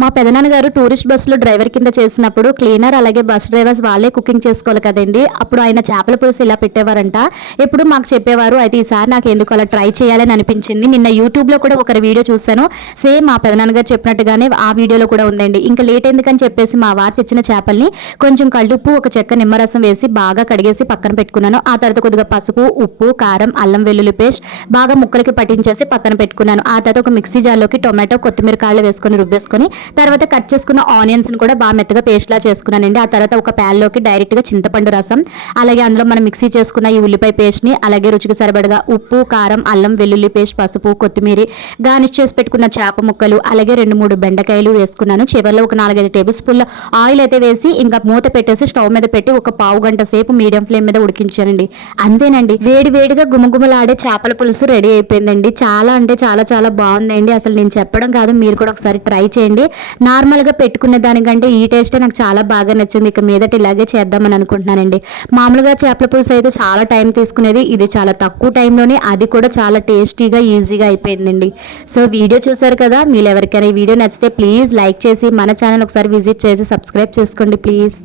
మా పెదనాన్న గారు టూరిస్ట్ బస్సులో డ్రైవర్ కింద చేసినప్పుడు క్లీనర్ అలాగే బస్ డ్రైవర్స్ వాళ్ళే కుకింగ్ చేసుకోవాలి కదండి. అప్పుడు ఆయన చేపల పులుసు ఇలా పెట్టేవారంట. ఎప్పుడు మాకు చెప్పేవారు అయితే ఈసారి నాకు ఎందుకు అలా ట్రై చేయాలని అనిపించింది. నిన్న యూట్యూబ్లో కూడా ఒకరి వీడియో చూశాను. సేమ్ మా పెదనాన్న గారు చెప్పినట్టుగానే ఆ వీడియోలో కూడా ఉందండి. ఇంకా లేట్ ఎందుకని చెప్పేసి మా వారు తెచ్చిన చేపల్ని కొంచెం కళ్ళుప్పు ఒక చెక్క నిమ్మరసం వేసి బాగా కడిగేసి పక్కన పెట్టుకున్నాను. ఆ తర్వాత కొద్దిగా పసుపు ఉప్పు కారం అల్లం వెల్లుల్లి పేస్ట్ బాగా ముక్కలకి పట్టించేసి పక్కన పెట్టుకున్నాను. ఆ తర్వాత ఒక మిక్సీ జార్లోకి టొమాటో కొత్తిమీర కాళ్ళు వేసుకొని రుబ్బేసుకొని తర్వాత కట్ చేసుకున్న ఆనియన్స్ని కూడా బాగా మెత్తగా పేస్ట్లా చేసుకున్నానండి. ఆ తర్వాత ఒక ప్యాన్లోకి డైరెక్ట్గా చింతపండు రసం అలాగే అందులో మనం మిక్సీ చేసుకున్న ఈ ఉల్లిపాయ పేస్ట్ని అలాగే రుచికి సరిపడగా ఉప్పు కారం అల్లం వెల్లుల్లి పేస్ట్ పసుపు కొత్తిమీర గార్నిష్ చేసి పెట్టుకున్న చేప ముక్కలు అలాగే రెండు మూడు బెండకాయలు వేసుకున్నాను. చివరిలో ఒక నాలుగైదు టేబుల్ స్పూన్ల ఆయిల్ అయితే వేసి ఇంకా మూత పెట్టేసి స్టవ్ మీద పెట్టి ఒక పావు గంట సేపు మీడియం ఫ్లేమ్ మీద ఉడికించానండి. అంతేనండి. వేడి వేడిగా గుమగుమలాడే చేపల పులుసు రెడీ అయిపోయిందండి. చాలా అంటే చాలా చాలా బాగుందండి. అసలు నేను చెప్పడం కాదు మీరు కూడా ఒకసారి ట్రై చేయండి. నార్మల్గా పెట్టుకునే దానికంటే ఈ టేస్టే నాకు చాలా బాగా నచ్చింది. ఇక మీదట ఇలాగే చేద్దామని అనుకుంటున్నానండి. మామూలుగా చేపల పులుసు అయితే చాలా టైం తీసుకునేది. ఇది చాలా తక్కువ టైంలోనే అది కూడా చాలా టేస్టీగా ఈజీగా అయిపోయిందండి. సో వీడియో చూసారు కదా? మీరు ఎవరికైనా ఈ వీడియో నచ్చితే ప్లీజ్ లైక్ చేసి మన ఛానల్ ఒకసారి విజిట్ చేసి సబ్స్క్రైబ్ చేసుకోండి ప్లీజ్.